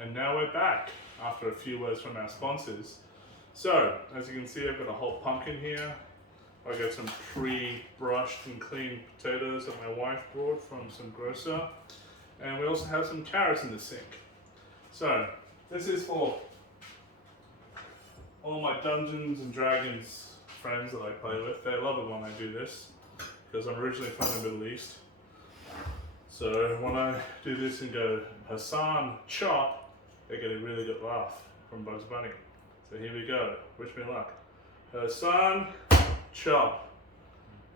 And now we're back after a few words from our sponsors. So, as you can see, I've got a whole pumpkin here. I got some pre-brushed and clean potatoes that my wife brought from some grocer. And we also have some carrots in the sink. So, this is for all my Dungeons and Dragons friends that I play with. They love it when I do this, because I'm originally from the Middle East. So when I do this and go, Hassan, chop, they get a really good laugh from Bugs Bunny. So here we go, wish me luck. Hassan, chop.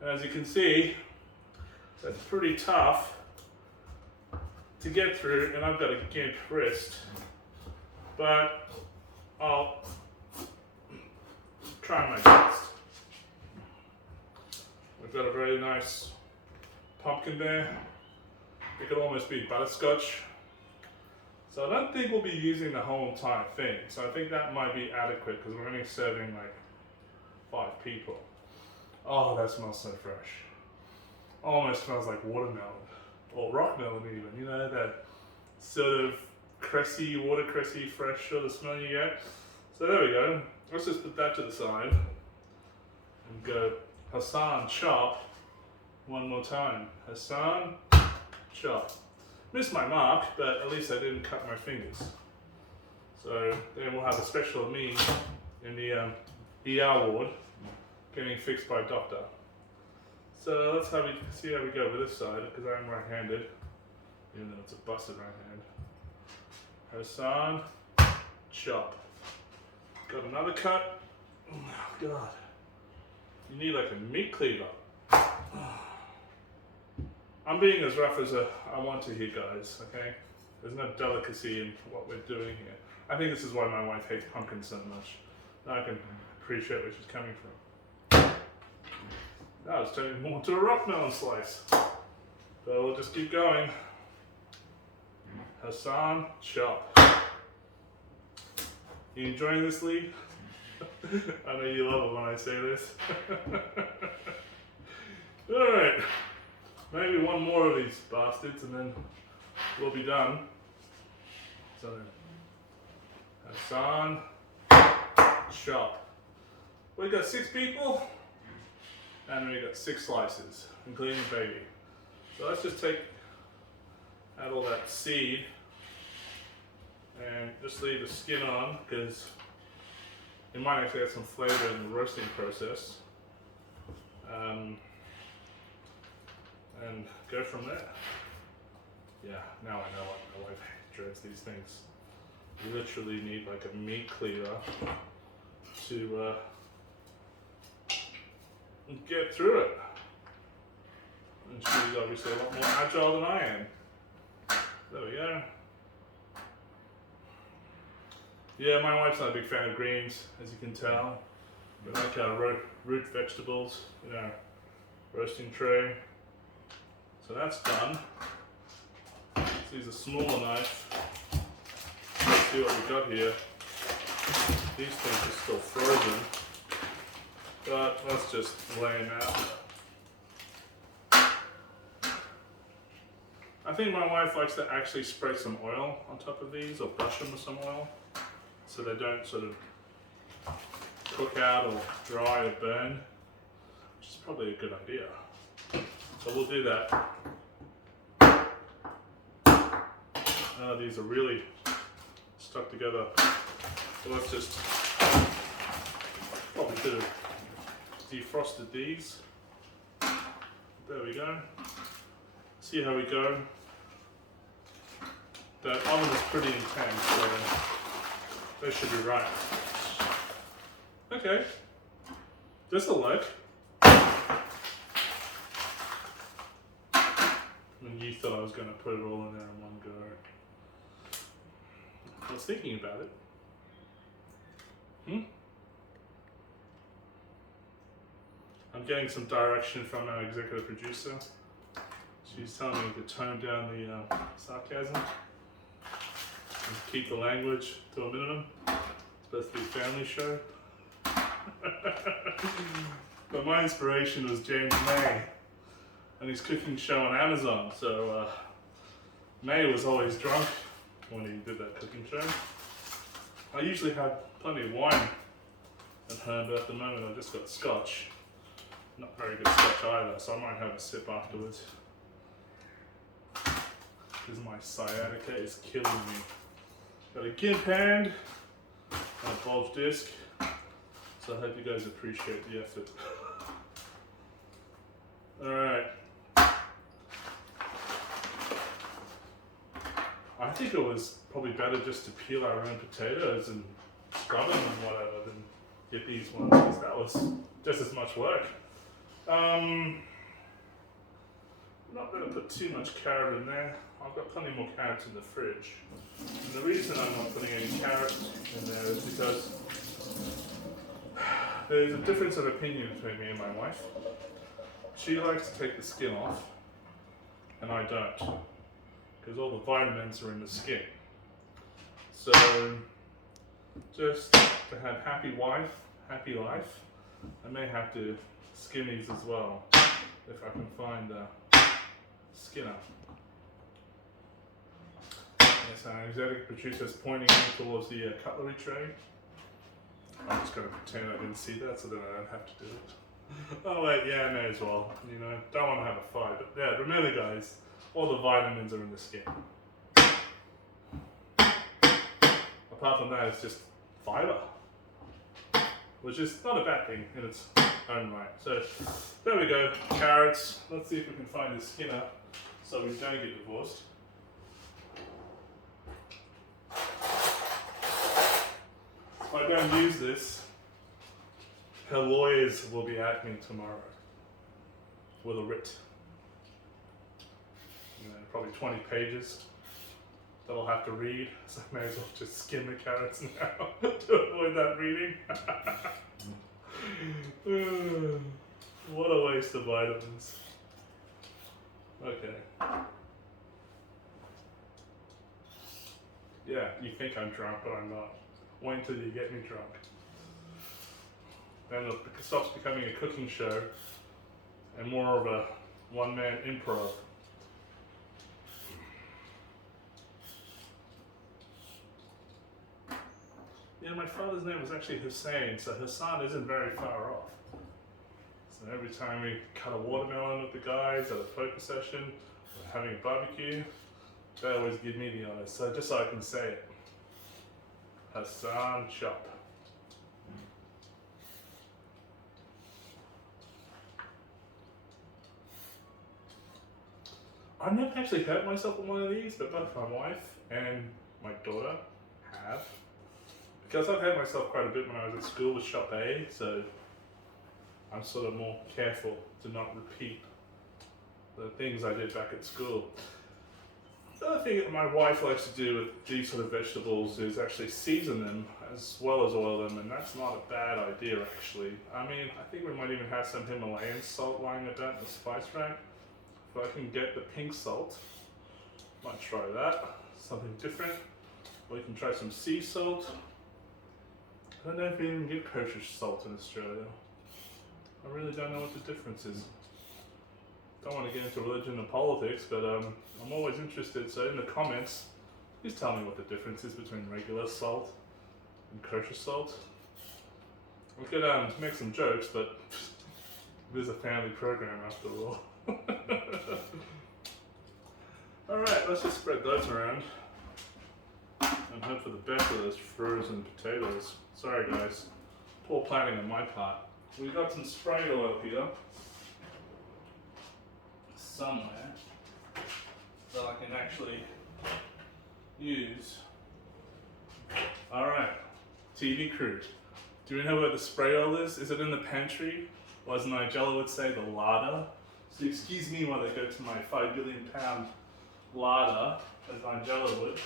And as you can see, that's pretty tough to get through, and I've got a gimp wrist, but I'll try my best. We've got a very nice pumpkin there. It could almost be butterscotch. So I don't think we'll be using the whole entire thing. So I think that might be adequate because we're only serving like 5 people. Oh, that smells so fresh. Almost smells like watermelon or rock melon even. You know, that sort of cressy, water cressy, fresh sort of smell you get. So there we go. Let's just put that to the side and go Hassan, chop. One more time. Hassan, chop. Missed my mark, but at least I didn't cut my fingers. So then we'll have a special of me in the ER ward getting fixed by a doctor. So let's see how we go with this side, because I'm right-handed, even though it's a busted right hand. Hassan, chop. Got another cut. Oh God. You need like a meat cleaver. I'm being as rough as I want to here, guys, okay? There's no delicacy in what we're doing here. I think this is why my wife hates pumpkins so much. Now I can appreciate where she's coming from. Now it's turning more into a rock melon slice. So we'll just keep going. Hassan, chop. You enjoying this, Lee? I know you love it when I say this. Alright. Maybe one more of these bastards and then we'll be done. So, Hassan, chop. We got 6 people and we got 6 slices, including the baby. So let's just add all that seed and just leave the skin on, because it might actually add some flavor in the roasting process. And go from there. Yeah, now I know why my wife dreads these things. You literally need like a meat cleaver to get through it. And she's obviously a lot more agile than I am. There we go. Yeah, my wife's not a big fan of greens, as you can tell. We like our root vegetables in our roasting tray. So that's done. Let's use a smaller knife. Let's see what we got here. These things are still frozen, but let's just lay them out. I think my wife likes to actually spray some oil on top of these, or brush them with some oil, so they don't sort of cook out or dry or burn, which is probably a good idea. So we'll do that. These are really stuck together. So let's just probably could have defrosted these. There we go. See how we go. The oven is pretty intense, so they should be right. Okay, just a leg. And you thought I was going to put it all in there in one go. I was thinking about it. I'm getting some direction from our executive producer. She's telling me to tone down the sarcasm and keep the language to a minimum. It's supposed to be a family show. But my inspiration was James May and his cooking show on Amazon. So May was always drunk when he did that cooking show. I usually have plenty of wine at home, but at the moment I just got scotch. Not very good scotch either, so I might have a sip afterwards. Because my sciatica is killing me. Got a gimp hand and a bulge disc, so I hope you guys appreciate the effort. Alright. I think it was probably better just to peel our own potatoes and scrub them and whatever than get these ones, because that was just as much work. I'm not going to put too much carrot in there. I've got plenty more carrots in the fridge. And the reason I'm not putting any carrots in there is because there's a difference of opinion between me and my wife. She likes to take the skin off, and I don't, because all the vitamins are in the skin. So, just to have happy wife, happy life, I may have to skin these as well, if I can find a skinner. Yes, our executive producer is pointing towards the cutlery tray. I'm just going to pretend I didn't see that so then I don't have to do it. Oh wait, yeah, I may as well. You know, don't want to have a fight. But yeah, remember guys, all the vitamins are in the skin. Apart from that, it's just fiber, which is not a bad thing in its own right. So there we go, carrots. Let's see if we can find the skinner so we don't get divorced. If I don't use this, her lawyers will be at me tomorrow with a writ. You know, probably 20 pages that I'll have to read, so I may as well just skim the carrots now to avoid that reading. What a waste of vitamins. Okay. Yeah, you think I'm drunk, but I'm not. Wait until you get me drunk. Then it stops becoming a cooking show and more of a one-man improv. Yeah, my father's name was actually Hussein, so Hassan isn't very far off. So every time we cut a watermelon with the guys at a poker session, or having a barbecue, they always give me the honors, so just so I can say it. Hassan Chop. I've never actually hurt myself with one of these, but both my wife and my daughter have. Because I've hurt myself quite a bit when I was at school with Shop A, so I'm sort of more careful to not repeat the things I did back at school. The other thing that my wife likes to do with these sort of vegetables is actually season them as well as oil them, and that's not a bad idea actually. I mean, I think we might even have some Himalayan salt lying about in the spice rack. If I can get the pink salt, might try that, something different. Or you can try some sea salt. I don't know if we even get kosher salt in Australia. I really don't know what the difference is. Don't want to get into religion and politics, but I'm always interested, so in the comments, please tell me what the difference is between regular salt and kosher salt. We could make some jokes, but it is a family program after all. Alright, let's just spread those around and hope for the best with those frozen potatoes. Sorry guys, poor planning on my part. We've got some spray oil here somewhere that I can actually use. Alright, TV crew. Do you know where the spray oil is? Is it in the pantry? Or as Nigella would say, the larder? So excuse me while I go to my 5 billion pound larder, as Nigella would.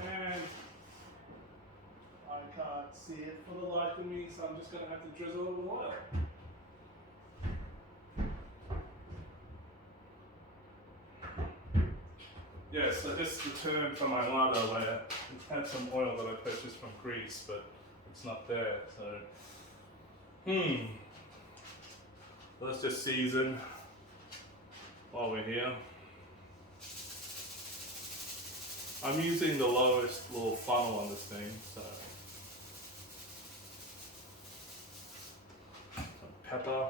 And I can't see it for the life of me, so I'm just going to have to drizzle it with oil. Yes, I just returned from my larder where it had some oil that I purchased from Greece, but it's not there, so... Let's just season while we're here. I'm using the lowest little funnel on this thing, so some pepper.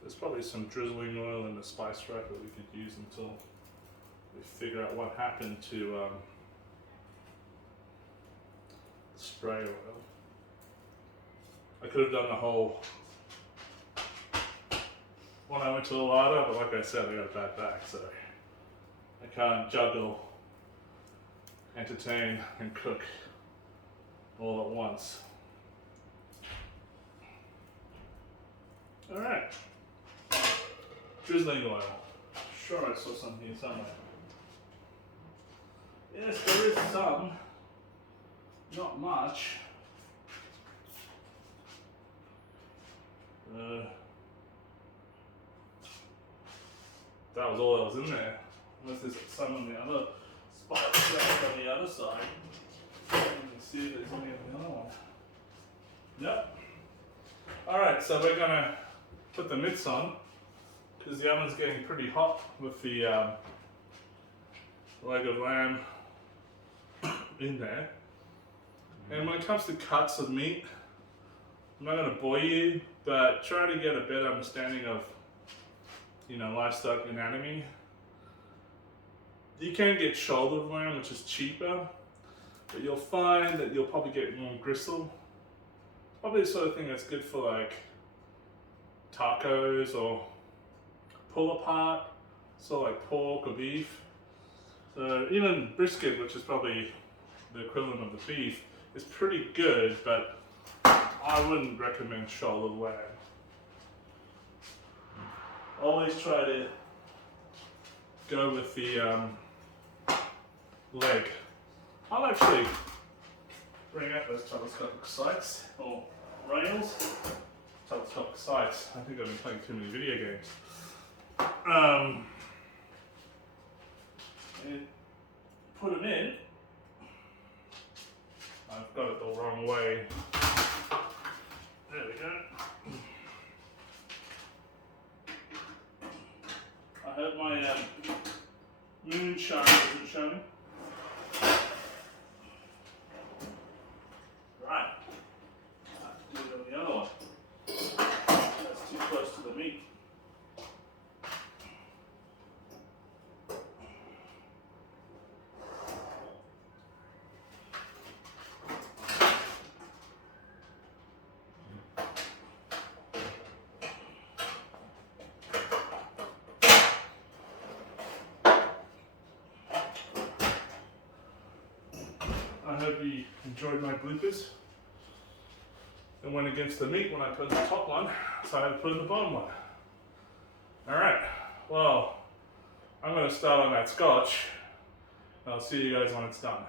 There's probably some drizzling oil in the spice rack that we could use until we figure out what happened to spray oil. I could have done the whole when I went to the larder, but like I said, I got a bad back, so I can't juggle, entertain, and cook all at once. Alright. Drizzling oil. Sure, I saw some here somewhere. Yes, there is some. Not much. That was all that was in there. Unless there's some on the other spot on the other side. You can see if there's any on the other one. Yep. Alright, so we're gonna put the mitts on because the oven's getting pretty hot with the leg of lamb in there. And when it comes to cuts of meat, I'm not going to bore you, but try to get a better understanding of, livestock anatomy. You can get shoulder of lamb, which is cheaper, but you'll find that you'll probably get more gristle. Probably the sort of thing that's good for like tacos or pull apart, so like pork or beef. So even brisket, which is probably the equivalent of the beef, is pretty good, but I wouldn't recommend shoulder lamb. Always try to go with the leg. I'll actually bring out those telescopic sights, or rails. Telescopic sights. I think I've been playing too many video games. And put them in. I've got it the wrong way. There we go. I hope my moonshine isn't showing. Right. I have to do it on the other one. That's too close to the meat. I hope you enjoyed my bloopers. It went against the meat when I put in the top one, so I had to put in the bottom one. Alright, well, I'm going to start on that scotch. I'll see you guys when it's done.